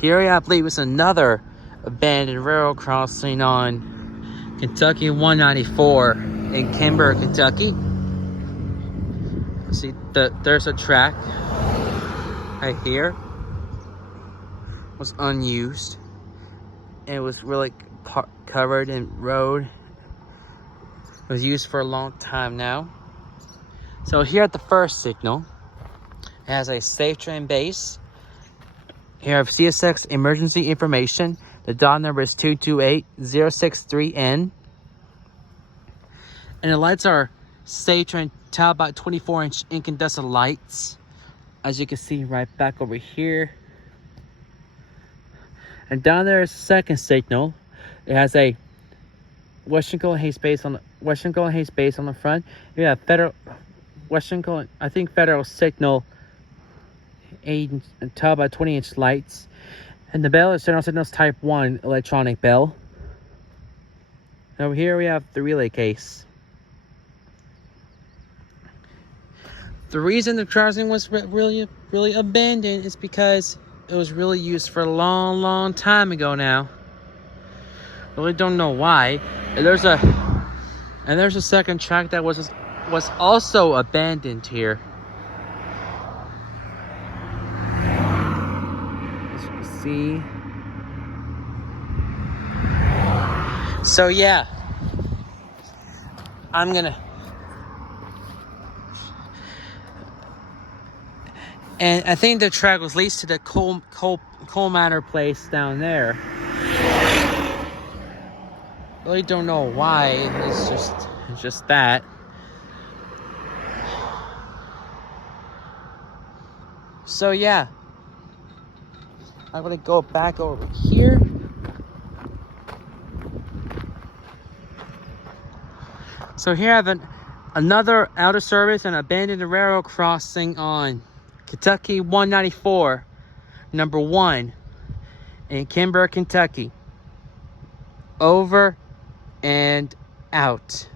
Here I believe it's another abandoned railroad crossing on Kentucky 194 in Kimber, Kentucky. See, there's a track right here. It was unused. It was really covered in road. It was used for a long time now. So here at the first signal, it has a safe train base. Here I have CSX emergency information. The DOT number is 228063N. And the lights are safe train Talbot 24-inch incandescent lights. As you can see right back over here. And down there is the second signal. It has a Western Coal and Hayes base on the front. You have Federal signal 8 Talbot 20-inch lights. And the bell is General Signals Type 1 electronic bell. Over here we have the relay case. The reason the crossing was really abandoned is because it was really used for a long time ago now. Really don't know why. And there's a second track that was also abandoned here. As you can see. So yeah, I'm gonna. And I think the track was leased to the coal miner place down there. Really don't know why. It's just that. So yeah, I'm gonna go back over here. So here I have another out of service and abandoned railroad crossing on Kentucky 194, number 1 in Kimber, Kentucky. Over and out.